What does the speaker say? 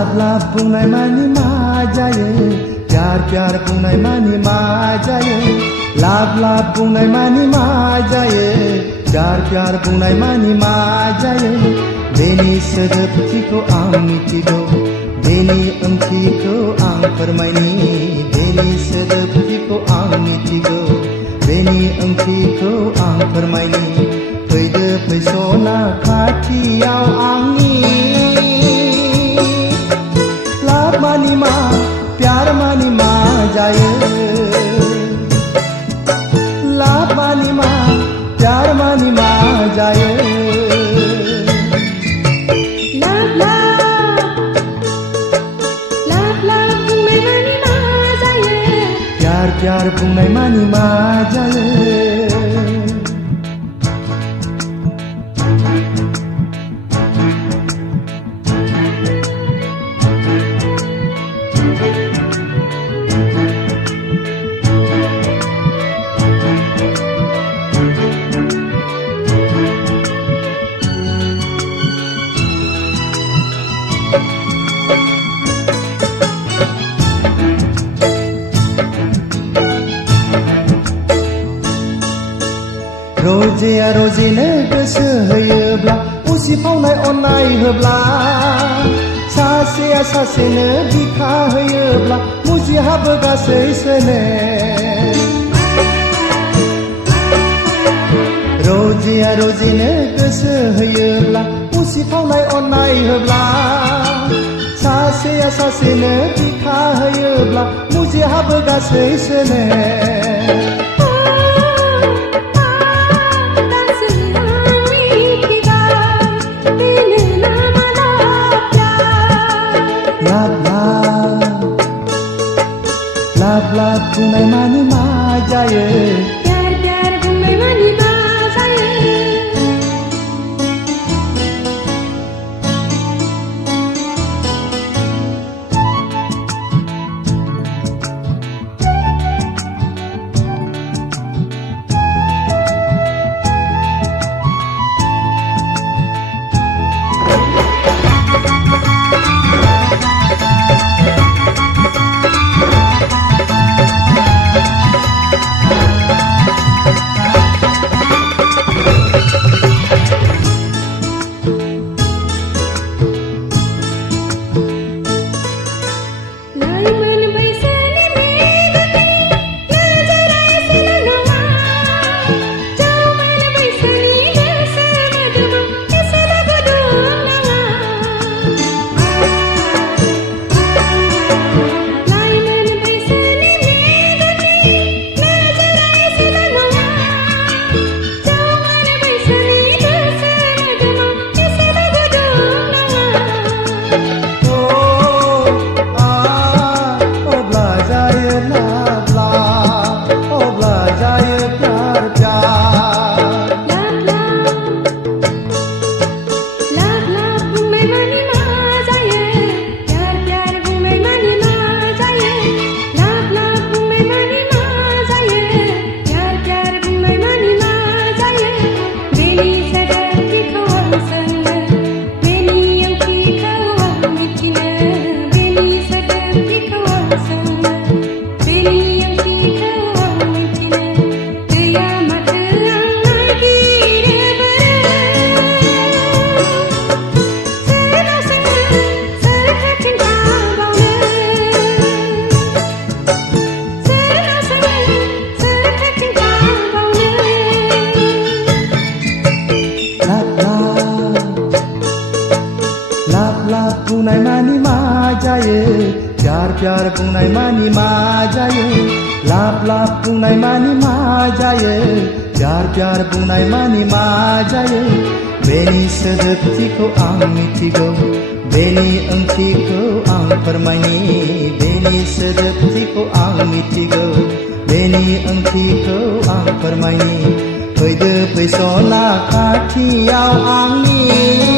लाब लाब बुंनाय मानि मा जायो प्यार प्यार बुंनाय मानि मा जायो लाब लाब बुंनाय मानि मा जायो प्यार प्यार बुंनाय मानि मा जायो बेनि सोदोबथिखौ आं मिथिगौ बेनि ओंथिखौ आं फोरमायनि बेनि सोदोबथिखौ आं मिथिगौ बेनि ओंथिखौ आं फोरमायनि फैदो फैसना खाथियाव आंनि लाब मानि मा प्यार मानि मा जायो लाब मानि मा प्यार मानि मा जायो प्यार बुंनाय मानि मा जायो रजेया रजेनो गोसो होयोब्ला उसिफावनाय अननाय होब्ला सासेया सासेनो बिखा होयोब्ला मुजिहाबो गासै सोनो रजेया रजेनो गोसो होयोब्ला उसिफावनाय अननाय होब्ला सासेया सासेनो बिखा होयोब्ला मुजिहाबो गासै सोनो लाब लाब बुंनाय मानि मा जायो प्यार प्यार बुंनाय मानि मा जायो बुंनाय मानि मा जायो प्यार प्यार बुंनाय मानि मा जायो लाब लाब बुंनाय मानि मा जायो प्यार प्यार बुंनाय मानि मा जायो बेनि सोदोबथिखौ आं मिथिगौ बेनि ओंथिखौ आं फोरमायनि बेनि सोदोबथिखौ आं मिथिगौ बेनि ओंथिखौ आं फोरमायनि फैदो फैसना खाथियाव आंनि